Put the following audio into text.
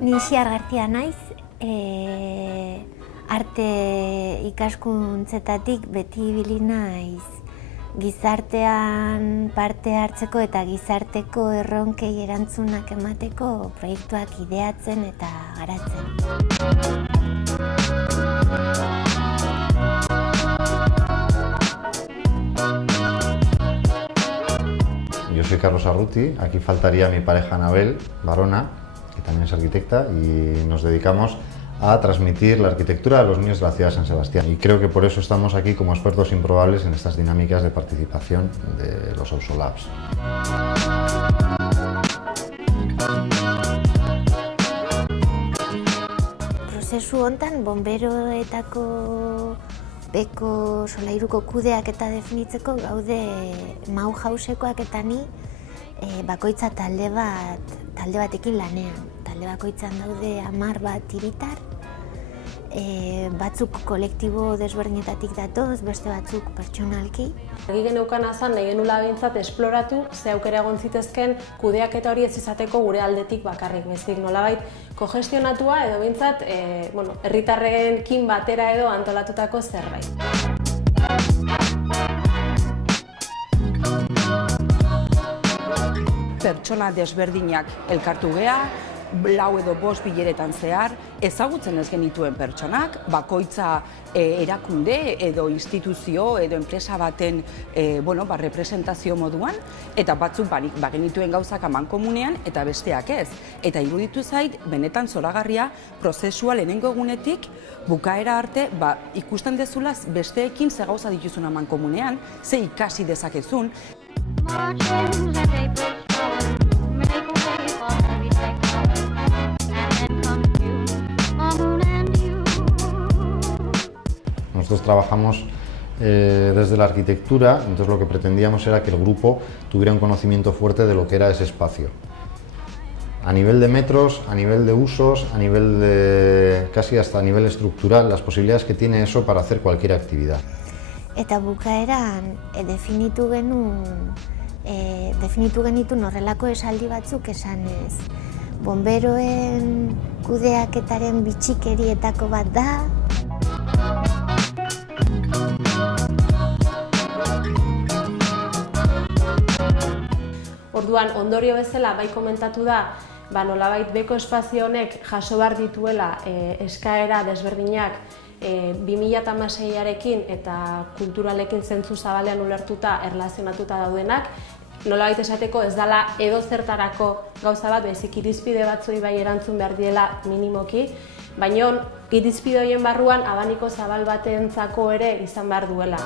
Ni Xiar Gartia naiz, arte ikaskuntzetatik beti ibili naiz gizartean parte hartzeko eta gizarteko erronkei erantzunak emateko proiektuak ideatzen eta garatzen. Yo soy Carlos Arruti, aquí faltaría mi pareja Anabel Barona, que también es arquitecta, y nos dedicamos a transmitir la arquitectura a los niños de la ciudad de San Sebastián. Y creo que por eso estamos aquí como expertos improbables en estas dinámicas de participación de los Ausolabs. Prozesu hontan, bonberoetako beko solairuko kudeak eta definitzeko gaude Mauhausekoak eta ni bakoitza talde batekin lanean. Talde bakoitzan daude 10 bat hiritar, batzuk kolektibo desberdinetatik datoz, beste batzuk pertsonalki. Argi geneukana zen, nahi genula behintzat esploratu, ze aukera egon zitezken kudeaketa hori ez izateko gure aldetik bakarrik, bezik nolabait kogestionatua edo behintzat herritarrekin batera edo antolatutako zerbait. Pertsona desberdinak elkartu gea, 4 edo 5 bileretan zehar, ezagutzen ez genituen pertsonak, bakoitza erakunde edo instituzio edo enpresa baten representazio moduan, eta batzuk bagenituen gauzak amankomunean eta besteak ez. Eta iruditu zait, benetan zoragarria, prozesua lehenengo egunetik bukaera arte ikusten dezulaz besteekin ze gauza dituzun amankomunean, ze ikasi dezakezun. Nosotros trabajamos desde la arquitectura, entonces lo que pretendíamos era que el grupo tuviera un conocimiento fuerte de lo que era ese espacio. A nivel de metros, a nivel de usos, a nivel de casi hasta a nivel estructural, las posibilidades que tiene eso para hacer cualquier actividad. Eta bukaeran definitu genituen horrelako esaldi batzuk esanez. Bonberoen kudeaketaren bitxikerietako bat da. Orduan, ondorio bezala bai komentatu da, nolabait beko espazio honek jaso behar dituela eskaera desberdinak 2016arekin eta kulturalekin zentzu zabalean ulertuta erlazionatuta daudenak, nolabait esateko ez dela edo zertarako gauza bat, bezik irizpide batzuei bai erantzun behar diela minimoki, baina irizpide horien barruan abaniko zabal batentzako ere izan behar duela.